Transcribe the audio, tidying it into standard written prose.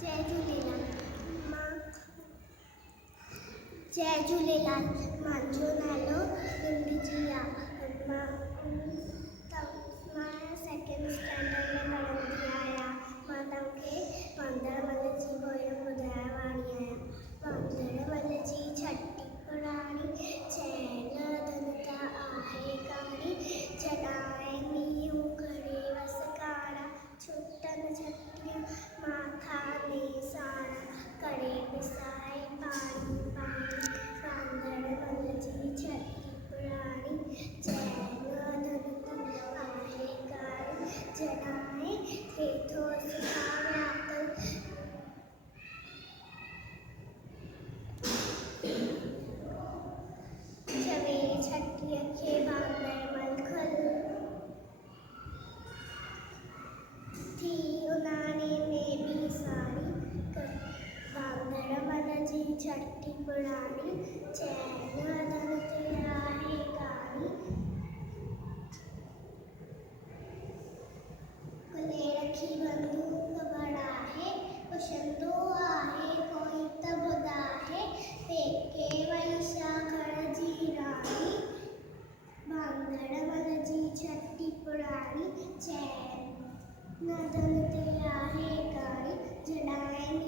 जय झूलेलाल। मां जय झूलेलाल। मुंहिंजो नालो रिंधी आहे। मां सेकेंड स्टैंडर्ड में पढ़ंदी आहियां। मां तव्हांखे वांदरमल जी पोयम ॿुधाइण वारी आहियां। वांदरमल जी छटी पुराणी चैन धनता आहे काणी। जॾहिं मींहुं करे वस कारा छुटन छटियूं माथा में सारा करे पिसाए पाणी पाणी। वांदरमल जी छटी पुराणी चैन धनता आहे काणी। जॾहिं थिए थो सुहावरातल चवे छटीअ खे वांदरमल खल थी उनाणे में बि सारी। वांदरमल जी छटी पुराणी चैन धनता आहे काणी। खुले रखी बंदूक बड़ाहे पुछंदो आहे कोई त ॿुधाए। पेके वई छा घर जी राणी। वांदरमल जी छटी पुराणी चैन धनता आहे काणी। जॾहिं